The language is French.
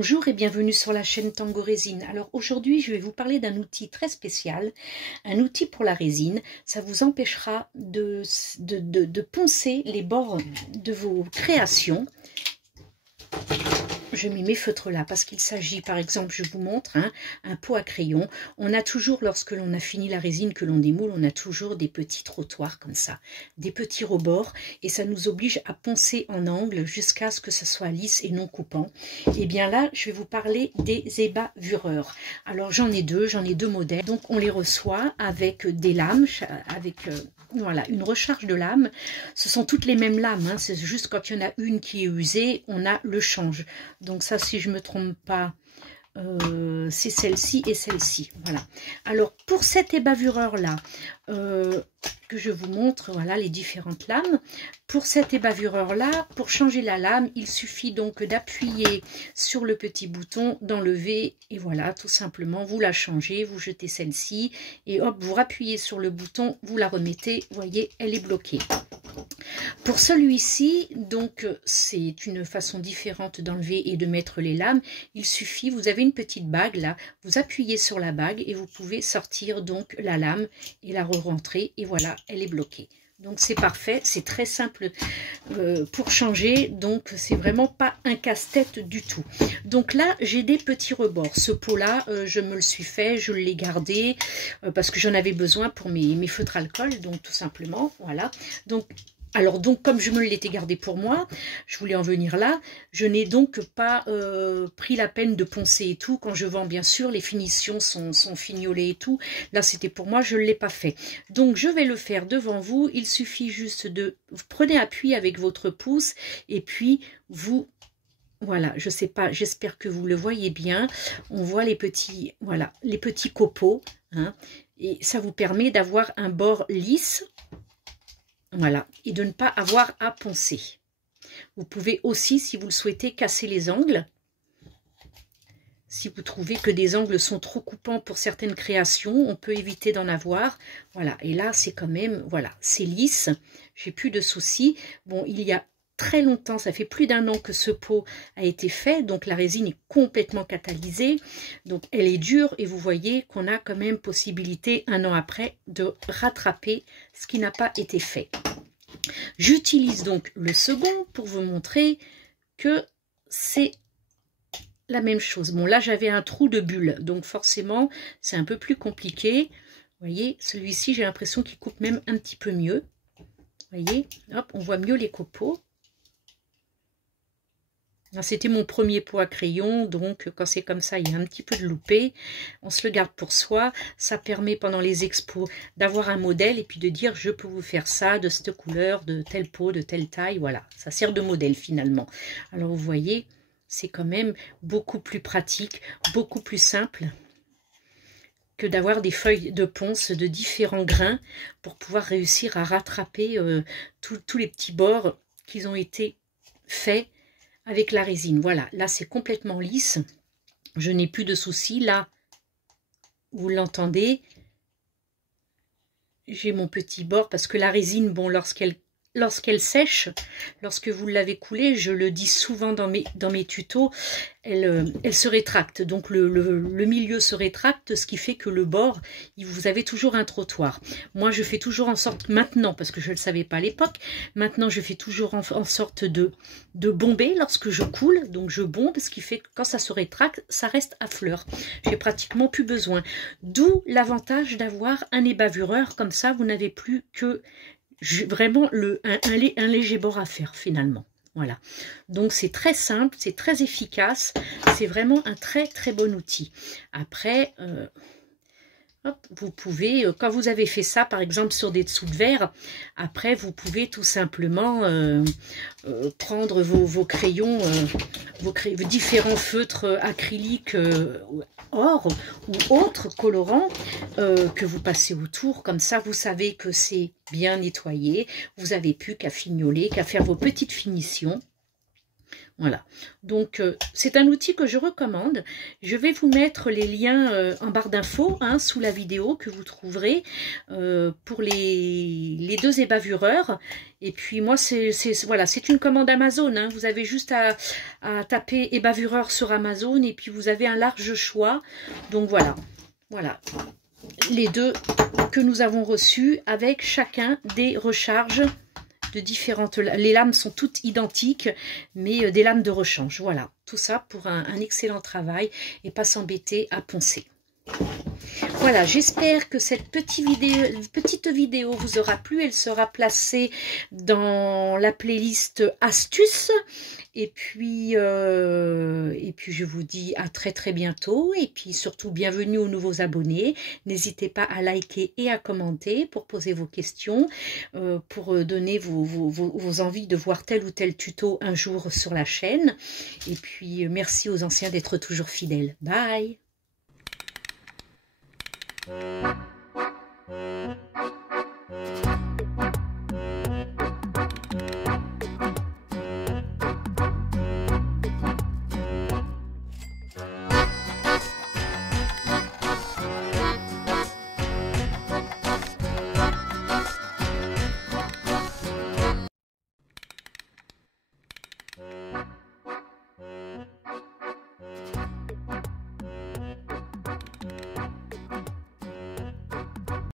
Bonjour et bienvenue sur la chaîne Tango Résine. Alors aujourd'hui je vais vous parler d'un outil très spécial, un outil pour la résine. Ça vous empêchera de poncer les bords de vos créations. Je mets mes feutres là parce qu'il s'agit, par exemple, je vous montre, un pot à crayon. On a toujours, lorsque l'on a fini la résine, que l'on démoule, on a toujours des petits trottoirs comme ça, des petits rebords, et ça nous oblige à poncer en angle jusqu'à ce que ce soit lisse et non coupant. Et bien là, je vais vous parler des ébavureurs. Alors j'en ai deux modèles. Donc on les reçoit avec des lames, avec voilà, une recharge de lames. Ce sont toutes les mêmes lames, c'est juste quand il y en a une qui est usée, on a le change. Donc ça, si je ne me trompe pas, c'est celle-ci et celle-ci. Voilà. Alors, pour cet ébavureur-là, que je vous montre, voilà, les différentes lames. Pour cet ébavureur-là, pour changer la lame, il suffit donc d'appuyer sur le petit bouton, d'enlever, et voilà, tout simplement, vous la changez, vous jetez celle-ci, et hop, vous rappuyez sur le bouton, vous la remettez, vous voyez, elle est bloquée. Pour celui-ci, donc, c'est une façon différente d'enlever et de mettre les lames. Il suffit, vous avez une petite bague là, vous appuyez sur la bague et vous pouvez sortir donc la lame et la re-rentrer et voilà, elle est bloquée. Donc c'est parfait, c'est très simple pour changer, donc c'est vraiment pas un casse-tête du tout. Donc là, j'ai des petits rebords. Ce pot-là, je me le suis fait, je l'ai gardé parce que j'en avais besoin pour mes feutres alcool, donc tout simplement, voilà. Alors donc, comme je me l'étais gardé pour moi, je voulais en venir là, je n'ai donc pas pris la peine de poncer et tout. Quand je vends, bien sûr, les finitions sont fignolées et tout. Là, c'était pour moi, je ne l'ai pas fait. Donc, je vais le faire devant vous. Il suffit juste vous prenez appui avec votre pouce et puis vous... Voilà, je sais pas, j'espère que vous le voyez bien. On voit les petits, voilà, les petits copeaux, et ça vous permet d'avoir un bord lisse. Voilà, et de ne pas avoir à poncer. Vous pouvez aussi, si vous le souhaitez, casser les angles. Si vous trouvez que des angles sont trop coupants pour certaines créations, on peut éviter d'en avoir. Voilà, et là, c'est quand même, voilà, c'est lisse. J'ai plus de soucis. Bon, il y a très longtemps, ça fait plus d'1 an que ce pot a été fait, donc la résine est complètement catalysée, donc elle est dure et vous voyez qu'on a quand même possibilité 1 an après de rattraper ce qui n'a pas été fait. J'utilise donc le second pour vous montrer que c'est la même chose. Bon, là j'avais un trou de bulle, donc forcément c'est un peu plus compliqué. Vous voyez, celui-ci j'ai l'impression qu'il coupe même un petit peu mieux. Vous voyez, hop, on voit mieux les copeaux. C'était mon premier pot à crayon, donc quand c'est comme ça, il y a un petit peu de loupé. On se le garde pour soi. Ça permet pendant les expos d'avoir un modèle et puis de dire je peux vous faire ça de cette couleur, de telle peau, de telle taille. Voilà, ça sert de modèle finalement. Alors vous voyez, c'est quand même beaucoup plus pratique, beaucoup plus simple que d'avoir des feuilles de ponce de différents grains pour pouvoir réussir à rattraper tous les petits bords qui ont été faits avec la résine. Voilà, là c'est complètement lisse, je n'ai plus de soucis. Là, vous l'entendez, j'ai mon petit bord parce que la résine, bon, lorsqu'elle sèche, lorsque vous l'avez coulée, je le dis souvent dans mes tutos, elle se rétracte. Donc le milieu se rétracte, ce qui fait que le bord, vous avez toujours un trottoir. Moi, je fais toujours en sorte, maintenant, parce que je ne le savais pas à l'époque, maintenant je fais toujours en sorte de bomber lorsque je coule. Donc je bombe, ce qui fait que quand ça se rétracte, ça reste à fleur. J'ai pratiquement plus besoin. D'où l'avantage d'avoir un ébavureur, comme ça, vous n'avez plus que vraiment un léger bord à faire finalement. Voilà, donc c'est très simple, c'est très efficace, c'est vraiment un très très bon outil. Après, hop, vous pouvez, quand vous avez fait ça par exemple sur des dessous de verre, après vous pouvez tout simplement prendre vos crayons, vos différents feutres acryliques or ou autres colorants que vous passez autour. Comme ça, vous savez que c'est bien nettoyé. Vous n'avez plus qu'à fignoler, qu'à faire vos petites finitions. Voilà, donc c'est un outil que je recommande. Je vais vous mettre les liens en barre d'infos, hein, sous la vidéo que vous trouverez pour les deux ébavureurs. Et puis moi, voilà, c'est une commande Amazon, hein. Vous avez juste à taper ébavureur sur Amazon et puis vous avez un large choix. Donc voilà, voilà les deux que nous avons reçus avec chacun des recharges de différentes... Les lames sont toutes identiques, mais des lames de rechange. Voilà, tout ça pour un excellent travail et pas s'embêter à poncer. Voilà, j'espère que cette petite vidéo vous aura plu. Elle sera placée dans la playlist astuces. Et puis je vous dis à très bientôt. Et puis surtout, bienvenue aux nouveaux abonnés. N'hésitez pas à liker et à commenter pour poser vos questions, pour donner vos envies de voir tel ou tel tuto un jour sur la chaîne. Et puis, merci aux anciens d'être toujours fidèles. Bye!